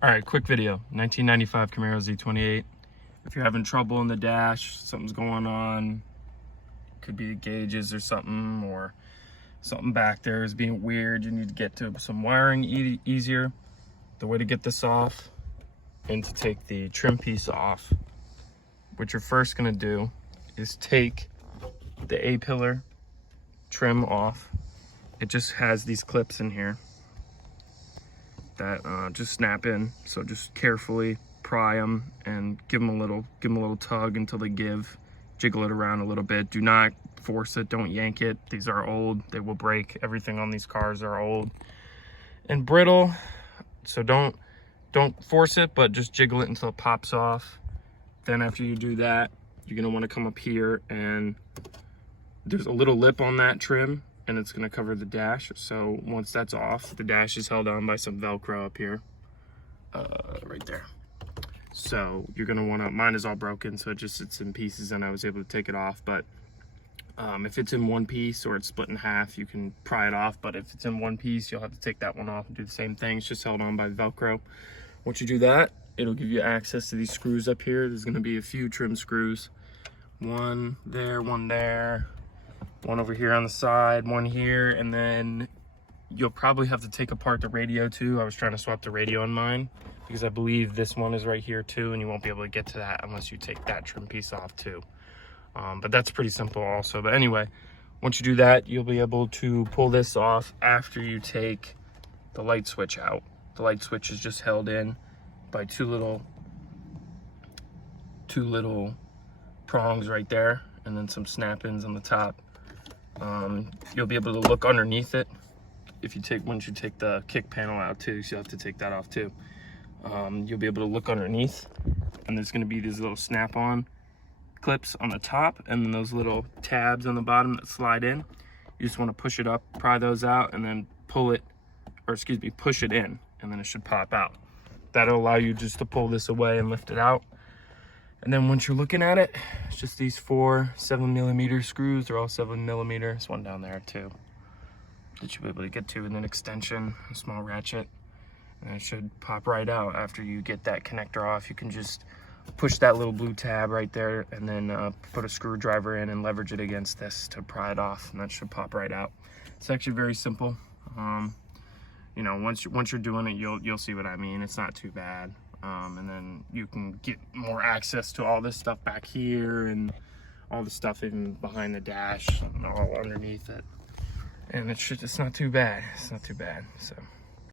All right, quick video. 1995 Camaro Z28. If you're having trouble in the dash, something's going on, could be the gauges or something back there is being weird, you need to get to some wiring easier. The way to get this off and to take the trim piece off, what you're first gonna do is take the A-pillar trim off. It just has these clips in here that just snap in, so just carefully pry them and give them a little tug until they give. Jiggle it around a little bit. Do not force it, don't yank it. These are old, they will break. Everything on these cars are old and brittle, so don't force it, but just jiggle it until it pops off. Then after you do that, you're gonna want to come up here, and there's a little lip on that trim, and it's going to cover the dash. So once that's off, the dash is held on by some Velcro up here, right there. So you're going to want to, mine is all broken, so it just sits in pieces, and I was able to take it off. But if it's in one piece or it's split in half, you can pry it off. But if it's in one piece, you'll have to take that one off and do the same thing. It's just held on by Velcro. Once you do that, it'll give you access to these screws up here. There's going to be a few trim screws. One there, one over here on the side, one here, and then you'll probably have to take apart the radio too. I was trying to swap the radio on mine because I believe this one is right here too, and you won't be able to get to that unless you take that trim piece off too. But that's pretty simple also. But anyway, once you do that, you'll be able to pull this off after you take the light switch out. The light switch is just held in by two little prongs right there, and then some snap-ins on the top. You'll be able to look underneath it once you take the kick panel out too, so you'll have to take that off too. You'll be able to look underneath, and there's going to be these little snap-on clips on the top, and then those little tabs on the bottom that slide in. You just want to push it up, pry those out, and then push it in, and then it should pop out. That'll allow you just to pull this away and lift it out. And then once you're looking at it, it's just these 4 7mm screws. They're all 7mm. There's one down there too that you'll be able to get to, and then extension, a small ratchet, and it should pop right out. After you get that connector off, you can just push that little blue tab right there, and then put a screwdriver in and leverage it against this to pry it off, and that should pop right out. It's actually very simple. You know, once you're doing it, you'll see what I mean. It's not too bad. And then you can get more access to all this stuff back here, and all the stuff even behind the dash and all underneath it. And it's not too bad. It's not too bad. So.